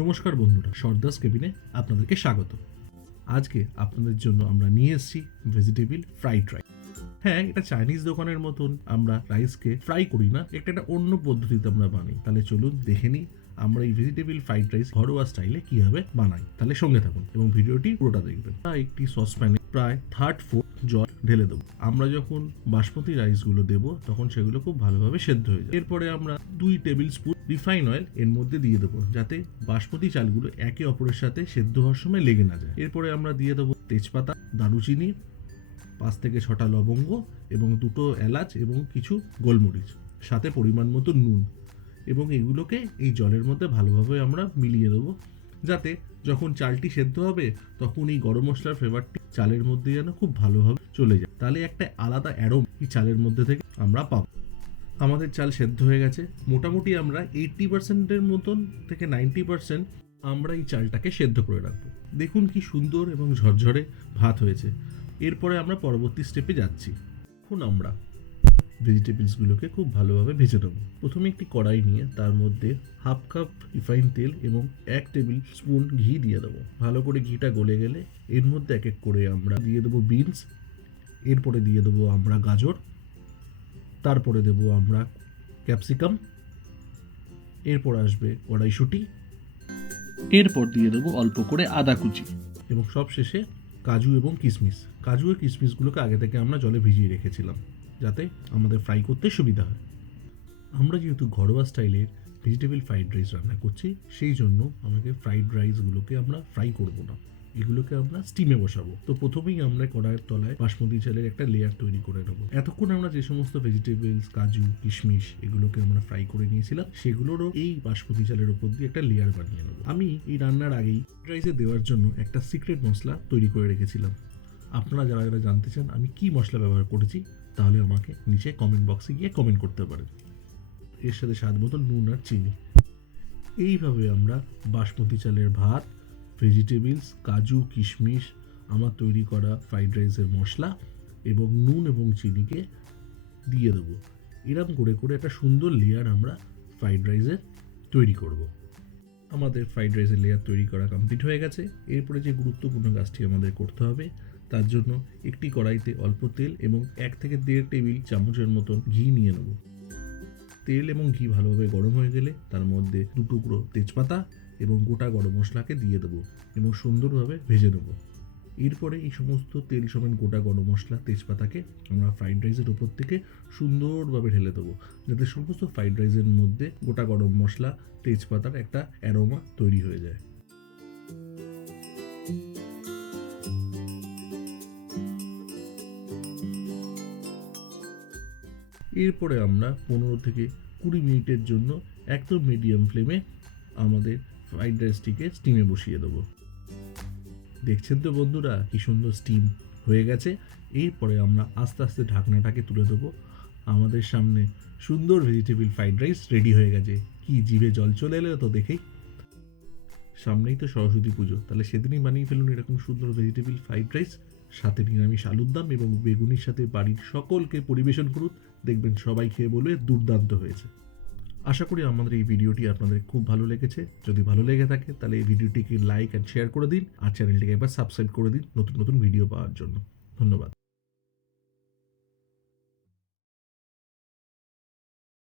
নমস্কার বন্ধুরা, সর্দাস কেবিনে আপনাদেরকে স্বাগত। আজকে আপনাদের জন্য আমরা নিয়ে এসেছি ভেজিটেবল ফ্রাইড রাইস। হ্যাঁ, এটা চাইনিজ দোকানের মতন আমরা রাইসকে ফ্রাই করি না, একটা অন্য পদ্ধতিতে আমরা বানাই। তাহলে চলুন দেখে নিই আমরা এই ভেজিটেবল ফ্রাইড রাইস ঘরোয়া স্টাইলে কিভাবে বানাই। তাহলে সঙ্গে থাকুন এবং ভিডিওটি পুরোটা দেখবেন। একটি সসপ্যানে প্রায় 1/3 জল ঢেলে দেবো। আমরা যখন বাসমতি রাইসগুলো দেবো তখন সেগুলো খুব ভালোভাবে সেদ্ধ হয়ে যায়। এরপরে আমরা 2 টেবিল স্পুন রিফাইন অয়েল এর মধ্যে দিয়ে দেবো, যাতে বাসমতি চালগুলো একে অপরের সাথে সেদ্ধ হওয়ার সময় লেগে না যায়। এরপরে আমরা দিয়ে দেবো তেজপাতা, দারুচিনি, 5 থেকে 6টা লবঙ্গ এবং 2টো এলাচ এবং কিছু গোলমরিচ, সাথে পরিমাণ মতো নুন, এবং এগুলোকে এই জলের মধ্যে ভালোভাবে আমরা মিলিয়ে দেবো, যাতে যখন চালটি সেদ্ধ হবে তখন এই গরম মশলার ফ্লেভারটি চালের মধ্যে যেন খুব ভালোভাবে চলে যায়। তাহলে একটা আলাদা অ্যারোমা এই চালের মধ্যে থেকে আমরা পাবো। আমাদের চাল সেদ্ধ হয়ে গেছে। মোটামুটি আমরা 80%-এর মতন থেকে 90% আমরা এই চালটাকে সেদ্ধ করে রাখবো। দেখুন কি সুন্দর এবং ঝরঝরে ভাত হয়েছে। এরপরে আমরা পরবর্তী স্টেপে যাচ্ছি। এখন আমরা ভেজিটেবলসগুলোকে খুব ভালোভাবে ভেজে নেবো। প্রথমে একটি কড়াই নিয়ে তার মধ্যে 1/2 কাপ রিফাইন তেল এবং 1 টেবিল স্পুন ঘি দিয়ে দেবো। ভালো করে ঘিটা গলে গেলে এর মধ্যে এক এক করে আমরা দিয়ে দেবো বিনস, এরপরে দিয়ে দেবো আমরা গাজর, তারপরে দেবো আমরা ক্যাপসিকাম, এরপর আসবে কড়াইশুঁটি, এরপর দিয়ে দেবো অল্প করে আদা কুচি, এবং সব শেষে কাজু এবং কিশমিশ। কাজু আর কিশমিশগুলোকে আগে থেকে আমরা জলে ভিজিয়ে রেখেছিলাম, যাতে আমাদের ফ্রাই করতে সুবিধা হয়। আমরা যেহেতু ঘরোয়া স্টাইলের ভেজিটেবল ফ্রাইড রাইস রান্না করছি, সেই জন্য আমাকে ফ্রাইড রাইসগুলোকে আমরা ফ্রাই করব না, এগুলোকে আমরা স্টিমে বসাবো। তো প্রথমেই আমরা কড়াইয়ের তলায় বাসমতি চালের একটা লেয়ার তৈরি করে নেবো। এতক্ষণ আমরা যে সমস্ত ভেজিটেবলস, কাজু, কিশমিশ এগুলোকে আমরা ফ্রাই করে নিয়েছিলাম, সেগুলোরও এই বাসমতি চালের উপর দিয়ে একটা লেয়ার বানিয়ে নেবো। আমি এই রান্নার আগেই রাইসে দেওয়ার জন্য একটা সিক্রেট মশলা তৈরি করে রেখেছিলাম। আপনারা যারা যারা জানতে চান আমি কি মশলা ব্যবহার করেছি, তাহলে আমাকে নিচে কমেন্ট বক্সে গিয়ে কমেন্ট করতে পারেন। এর সাথে স্বাদ মতো নুন আর চিনি। এইভাবে আমরা বাসমতি চালের ভাত, ভেজিটেবলস, কাজু, কিশমিশ, আমার তৈরি করা ফ্রাইড রাইসের মশলা এবং নুন এবং চিনিকে দিয়ে দেবো। এরম করে করে একটা সুন্দর লেয়ার আমরা ফ্রাইড রাইসের তৈরি করব। আমাদের ফ্রাইড রাইসের লেয়ার তৈরি করা কমপ্লিট হয়ে গেছে। এরপরে যে গুরুত্বপূর্ণ কাজটি আমাদের করতে হবে, তার জন্য একটি কড়াইতে অল্প তেল এবং 1 থেকে 1.5 টেবিল চামচের মতন ঘি নিয়ে নেব। তেল এবং ঘি ভালোভাবে গরম হয়ে গেলে তার মধ্যে 2 টুকরো তেজপাতা এবং গোটা গরম মশলাকে দিয়ে দেবো এবং সুন্দরভাবে ভেজে নেব। এরপরে এই সমস্ত তেল সমেত গোটা গরম মশলা, তেজপাতাকে আমরা ফ্রাইড রাইসের উপর থেকে সুন্দরভাবে ঢেলে দেবো, যাতে সমস্ত ফ্রাইড রাইসের মধ্যে গোটা গরম মশলা, তেজপাতার একটা অ্যারোমা তৈরি হয়ে যায়। এরপরে আমরা 15 থেকে 20 মিনিটের জন্য একদম মিডিয়াম ফ্লেমে আমাদের ফ্রাইড রাইসটিকে স্টিমে বসিয়ে দেবো। দেখছেন তো বন্ধুরা কি সুন্দর স্টিম হয়ে গেছে। এরপরে আমরা আস্তে আস্তে ঢাকনাটাকে তুলে দেবো। আমাদের সামনে সুন্দর ভেজিটেবল ফ্রাইড রাইস রেডি হয়ে গেছে। কি জিভে জল চলে এলো তো দেখেই। সামনেই তো সরস্বতী পুজো, তাহলে সেদিনই বানিয়ে ফেলুন এরকম সুন্দর ভেজিটেবল ফ্রাইড রাইস, সাথে নিরামিষ আলুর দম এবং বেগুনির সাথে বাড়ির সকলকে পরিবেশন করুন। দেখবেন সবাই খেয়ে বলবে দুর্দান্ত হয়েছে। আশা করি আমাদের এই ভিডিওটি আপনাদের খুব ভালো লেগেছে। যদি ভালো লেগে থাকে তাহলে এই ভিডিওটিকে লাইক অ্যান্ড শেয়ার করে দিন, আর চ্যানেলটিকে একবার সাবস্ক্রাইব করে দিন নতুন নতুন ভিডিও পাওয়ার জন্য। ধন্যবাদ।